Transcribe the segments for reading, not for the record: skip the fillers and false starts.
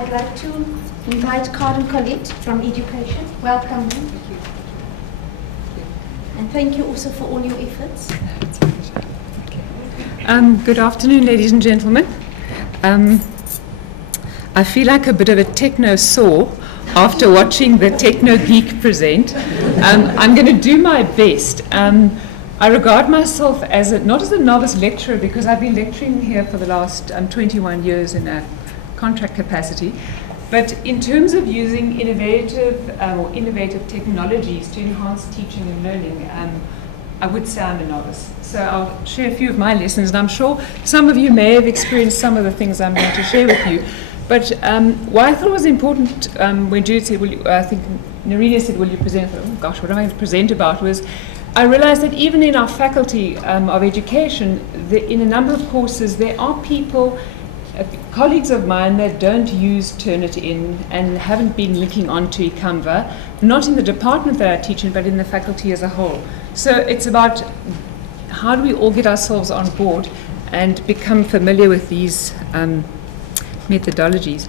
I'd like to invite Collet from Education. Welcome. Thank you. And thank you also for all your efforts. Good afternoon, ladies and gentlemen. I feel like a bit of a techno sore after watching the techno geek present. I'm going to do my best. I regard myself as not as a novice lecturer, because I've been lecturing here for the last 21 years in a contract capacity. But in terms of using innovative technologies to enhance teaching and learning, I would say I'm a novice. So I'll share a few of my lessons, and I'm sure some of you may have experienced some of the things I'm going to share with you. But what I thought was important when Judith said, I think Narina said, will you present? Oh gosh, what am I going to present about? Was I realized that even in our faculty of education, in a number of courses, there are people, colleagues of mine, that don't use Turnitin and haven't been linking on to eCanva, not in the department that I teach in, but in the faculty as a whole. So it's about how do we all get ourselves on board and become familiar with these methodologies.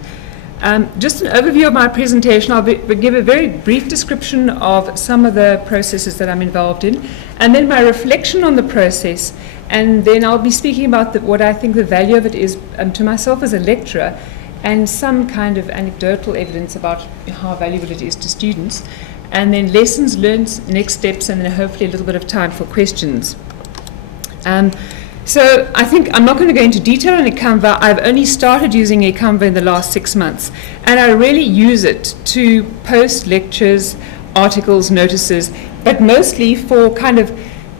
Just an overview of my presentation. I'll give a very brief description of some of the processes that I'm involved in, and then my reflection on the process, and then I'll be speaking about what I think the value of it is to myself as a lecturer, and some kind of anecdotal evidence about how valuable it is to students, and then lessons learned, next steps, and then hopefully a little bit of time for questions. So I think I'm not going to go into detail on eCanva. I've only started using eCanva in the last 6 months, and I really use it to post lectures, articles, notices, but mostly for kind of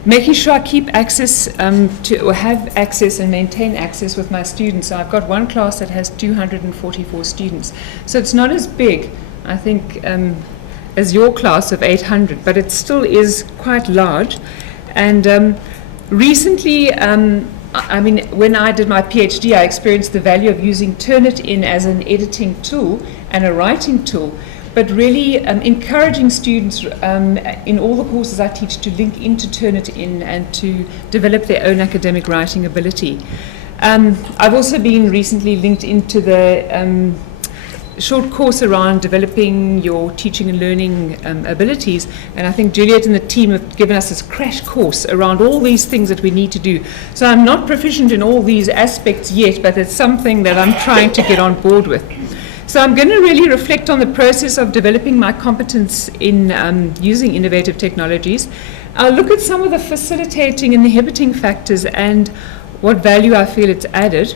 making sure I keep access or have access and maintain access with my students. So I've got one class that has 244 students. So it's not as big, I think, as your class of 800, but it still is quite large. And recently, when I did my PhD, I experienced the value of using Turnitin as an editing tool and a writing tool, but really encouraging students in all the courses I teach to link into Turnitin and to develop their own academic writing ability. I've also been recently linked into the short course around developing your teaching and learning abilities, and I think Juliet and the team have given us this crash course around all these things that we need to do. So I'm not proficient in all these aspects yet, but it's something that I'm trying to get on board with. So I'm going to really reflect on the process of developing my competence in using innovative technologies. I'll look at some of the facilitating and inhibiting factors and what value I feel it's added.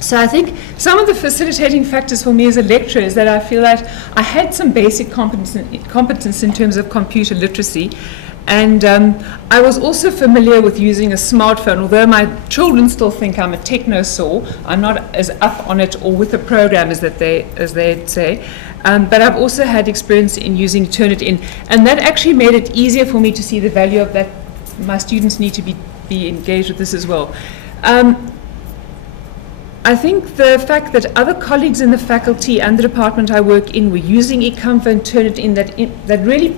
So I think some of the facilitating factors for me as a lecturer is that I feel that I had some basic competence in terms of computer literacy, and I was also familiar with using a smartphone, although my children still think I'm a techno-saw. I'm not as up on it or with the program as they'd say, but I've also had experience in using Turnitin, and that actually made it easier for me to see the value of that. My students need to be engaged with this as well. I think the fact that other colleagues in the faculty and the department I work in were using eCanva and Turnitin, that really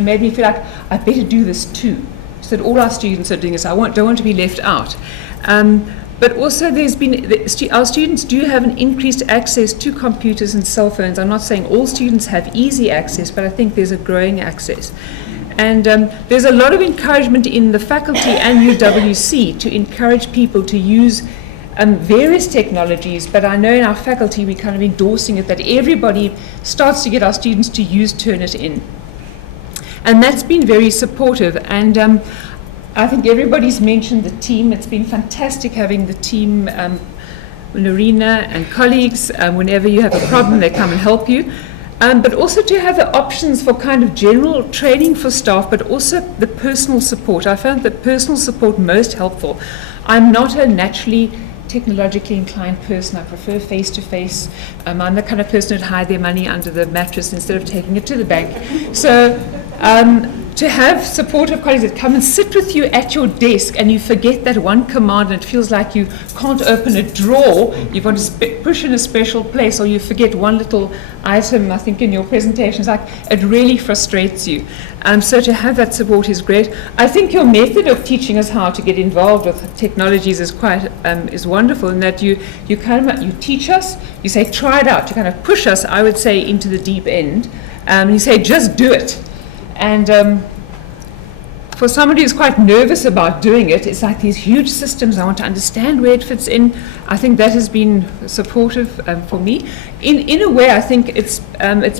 made me feel like I better do this too, so that all our students are doing this. I don't want to be left out. But also our students do have an increased access to computers and cell phones. I'm not saying all students have easy access, but I think there's a growing access. And there's a lot of encouragement in the faculty and UWC to encourage people to use various technologies, but I know in our faculty we're kind of endorsing it, that everybody starts to get our students to use Turnitin. And that's been very supportive, and I think everybody's mentioned the team. It's been fantastic having the team, Narina and colleagues. Whenever you have a problem, they come and help you. But also to have the options for kind of general training for staff, but also the personal support. I found that personal support most helpful. I'm not a naturally technologically inclined person. I prefer face-to-face. I'm the kind of person who'd hide their money under the mattress instead of taking it to the bank. So to have supportive colleagues that come and sit with you at your desk and you forget that one command and it feels like you can't open a drawer, you've got to push in a special place, or you forget one little item, I think, in your presentation. It's like it really frustrates you. So to have that support is great. I think your method of teaching us how to get involved with technologies is quite is wonderful, in that you teach us, you say try it out, you kind of push us, I would say, into the deep end, and you say just do it. And for somebody who's quite nervous about doing it, it's like these huge systems. I want to understand where it fits in. I think that has been supportive for me. In a way, I think it's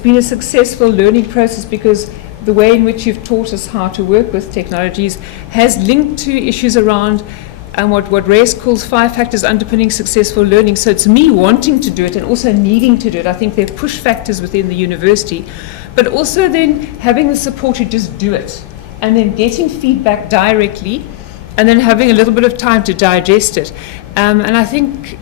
been a successful learning process, because the way in which you've taught us how to work with technologies has linked to issues around what Race calls 5 factors underpinning successful learning. So it's me wanting to do it and also needing to do it. I think there are push factors within the university, but also then having the support to just do it, and then getting feedback directly, and then having a little bit of time to digest it. And I think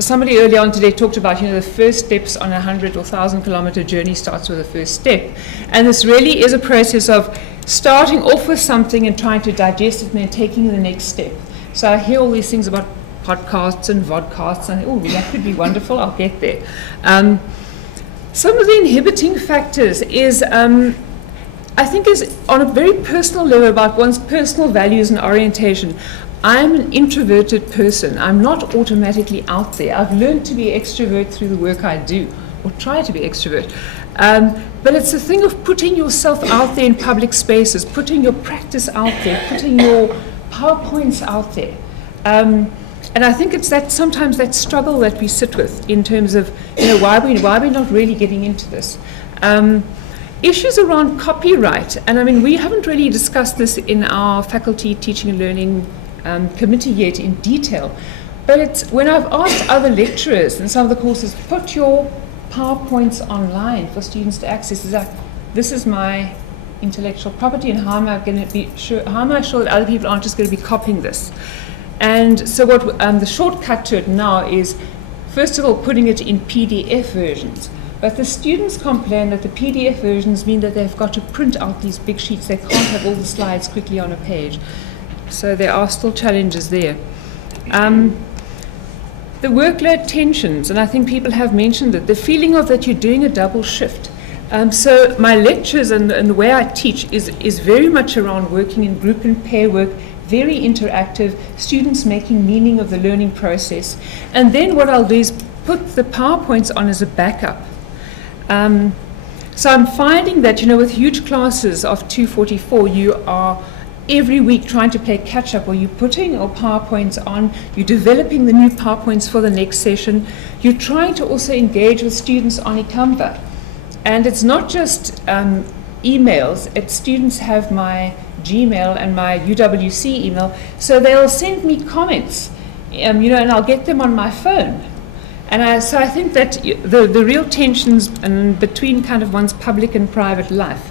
somebody early on today talked about, the first steps on a 100 or 1,000 kilometer journey starts with the first step. And this really is a process of starting off with something and trying to digest it and then taking the next step. So I hear all these things about podcasts and vodcasts, and oh, that could be wonderful, I'll get there. Some of the inhibiting factors is, I think, is on a very personal level, about one's personal values and orientation. I'm an introverted person. I'm not automatically out there. I've learned to be extrovert through the work I do, or try to be extrovert. But it's a thing of putting yourself out there in public spaces, putting your practice out there, putting your PowerPoints out there. And I think it's that sometimes that struggle that we sit with in terms of, why are we not really getting into this? Issues around copyright, and I mean, we haven't really discussed this in our faculty teaching and learning committee yet in detail, but it's when I've asked other lecturers in some of the courses, put your PowerPoints online for students to access, it's like, this is my intellectual property, and how am I sure that other people aren't just going to be copying this? And so what the shortcut to it now is, first of all, putting it in PDF versions. But the students complain that the PDF versions mean that they've got to print out these big sheets. They can't have all the slides quickly on a page. So there are still challenges there. The workload tensions, and I think people have mentioned it, the feeling of that you're doing a double shift. So my lectures and the way I teach is very much around working in group and pair work, very interactive, students making meaning of the learning process. And then what I'll do is put the PowerPoints on as a backup. So I'm finding that, with huge classes of 244, you are every week trying to play catch up, or you're putting your PowerPoints on, you're developing the new PowerPoints for the next session, you're trying to also engage with students on eCanva. And it's not just emails, students have my Gmail and my UWC email, so they'll send me comments, and I'll get them on my phone. And so I think that the real tensions between kind of one's public and private life.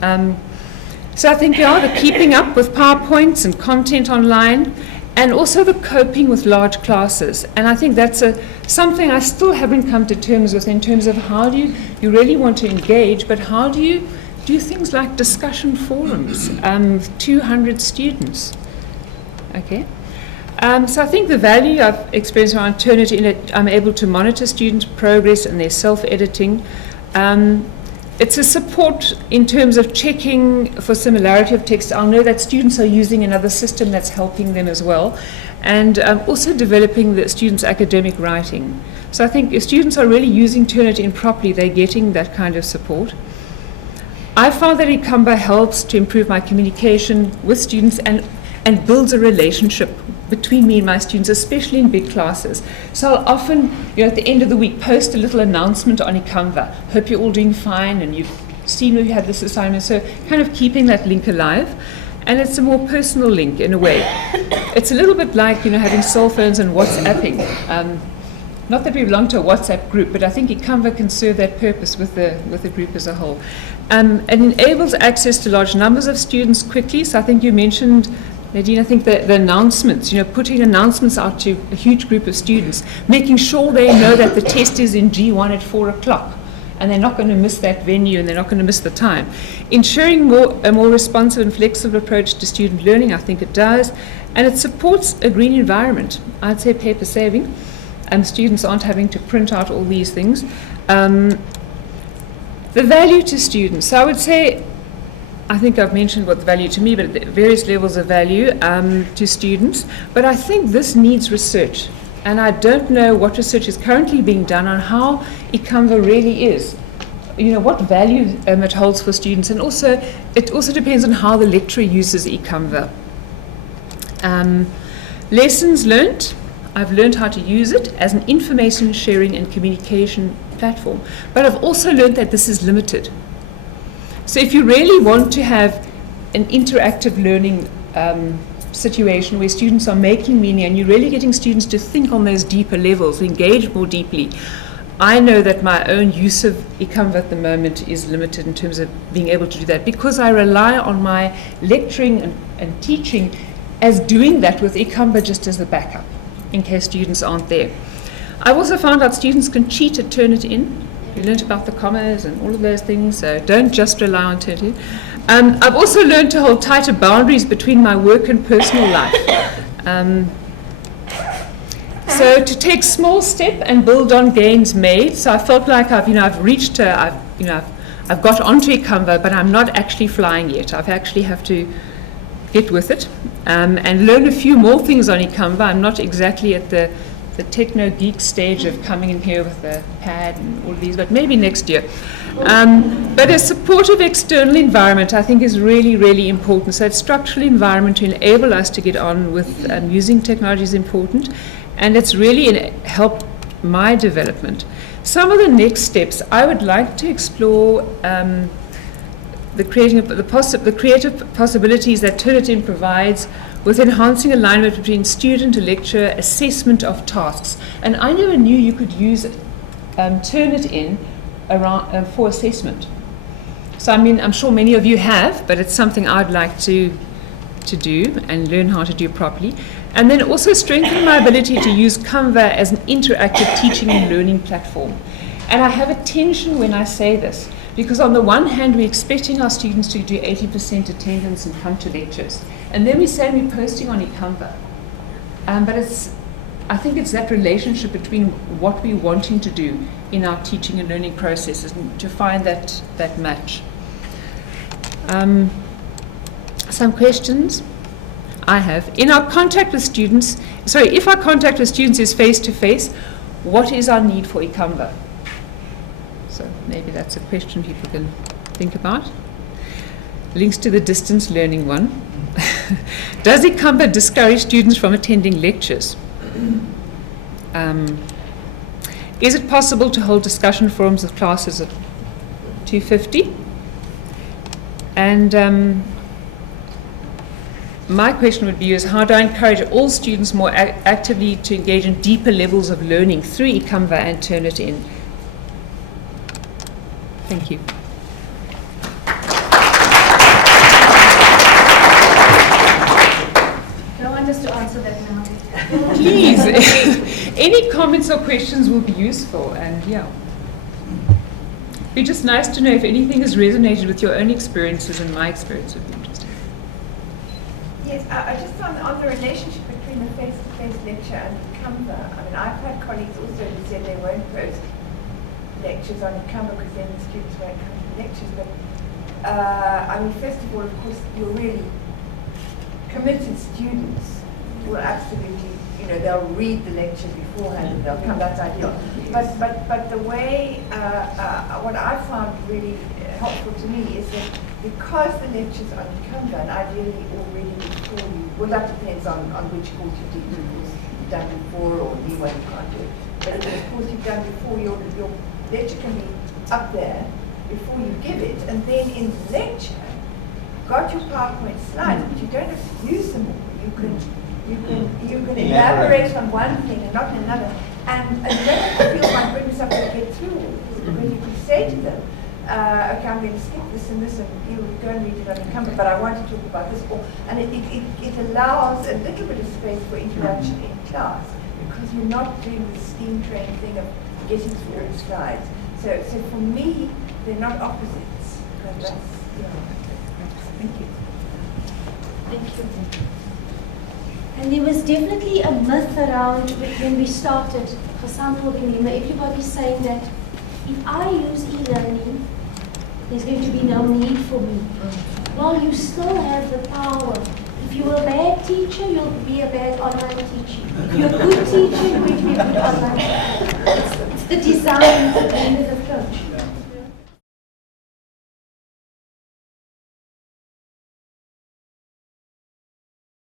So I think the keeping up with PowerPoints and content online, and also the coping with large classes. And I think that's something I still haven't come to terms with, in terms of how do you really want to engage, but how do you do things like discussion forums, 200 students. Okay. So I think the value I've experienced around Turnitin, in that I'm able to monitor students' progress and their self-editing. It's a support in terms of checking for similarity of text. I'll know that students are using another system that's helping them as well. And also developing the students' academic writing. So I think if students are really using Turnitin properly, they're getting that kind of support. I found that eCanva helps to improve my communication with students and builds a relationship between me and my students, especially in big classes. So I'll often, at the end of the week, post a little announcement on eCanva. Hope you're all doing fine and you've seen we had this assignment. So kind of keeping that link alive. And it's a more personal link in a way. It's a little bit like, having cell phones and WhatsApping. Not that we belong to a WhatsApp group, but I think eCanva can serve that purpose with the group as a whole. It enables access to large numbers of students quickly. So I think you mentioned, Nadine, I think the announcements, putting announcements out to a huge group of students, making sure they know that the test is in G1 at 4 o'clock. and they're not going to miss that venue and they're not going to miss the time. Ensuring a more responsive and flexible approach to student learning, I think it does, and it supports a green environment. I'd say paper saving. Students aren't having to print out all these things. The value to students. So I would say, I think I've mentioned what the value to me, but various levels of value to students. But I think this needs research. And I don't know what research is currently being done on how eCanva really is. You know, what value it holds for students. And also, it also depends on how the lecturer uses eCanva. Lessons learned. I've learned how to use it as an information sharing and communication platform. But I've also learned that this is limited. So if you really want to have an interactive learning situation where students are making meaning and you're really getting students to think on those deeper levels, engage more deeply, I know that my own use of eCanva at the moment is limited in terms of being able to do that, because I rely on my lecturing and teaching as doing that with eCanva just as a backup in case students aren't there. I've also found out students can cheat at Turnitin. We learned about the commas and all of those things, so don't just rely on Turnitin. I've also learned to hold tighter boundaries between my work and personal life. So to take small step and build on gains made. So I felt like I've got onto eCanva, but I'm not actually flying yet. I've actually have to get with it and learn a few more things on eCanva. I'm not exactly at the techno geek stage of coming in here with the pad and all of these, but maybe next year. But a supportive external environment, I think, is really, really important. So that structural environment to enable us to get on with using technology is important, and it's really helped my development. Some of the next steps, I would like to explore the creative possibilities that Turnitin provides with enhancing alignment between student and lecturer assessment of tasks. And I never knew you could use Turnitin around for assessment. So I mean, I'm sure many of you have, but it's something I'd like to do and learn how to do properly. And then also strengthen my ability to use Canva as an interactive teaching and learning platform. And I have a tension when I say this, because on the one hand, we're expecting our students to do 80% attendance and come to lectures. And then we say we're posting on eCanva. But I think it's that relationship between what we're wanting to do in our teaching and learning processes and to find that match. Some questions I have. If our contact with students is face-to-face, what is our need for eCanva? So maybe that's a question people can think about. Links to the distance learning one. Does eCanva discourage students from attending lectures? Is it possible to hold discussion forums with classes of 250? And my question would be is how do I encourage all students more actively to engage in deeper levels of learning through eCanva and Turnitin? Thank you. Do I want us to answer that now? Please. Any comments or questions will be useful, and yeah. It'd be just nice to know if anything has resonated with your own experiences, and my experience would be interesting. Yes, I just on the relationship between the face-to-face lecture and Canva. I mean, I've had colleagues also who said they won't post lectures on Canva because then the students won't come to the lectures. But I mean, first of all, of course, you're really committed students will absolutely, they'll read the lecture beforehand and they'll come. That's ideal. But the way what I found really helpful to me is that because the lectures are on Canva and ideally already before you, well, that depends on which course you did. Of course, you've done before, or anyway you can't do it. But if of course you've done before, your lecture can be up there before you give it, and then in the lecture, got your PowerPoint slides, but you don't have to use them all. You can elaborate on one thing and not on another, and you don't have to feel my goodness I'm going to get through all this, because you can say to them, okay, I'm going to skip this and this, and you go and read it on the Canva, but I want to talk about this. And it allows a little bit of space for interaction in class, because you're not doing the steam train thing of getting through the slides. So for me, they're not opposites. But that's, Thank you. Thank you. And there was definitely a myth around when we started, for example, remember everybody's saying that if I use e-learning, there's going to be no need for me. Well, you still have the power. If you're a bad teacher, you'll be a bad online teacher. If you're a good teacher, you're going to be a good online teacher. It's the design at the end of the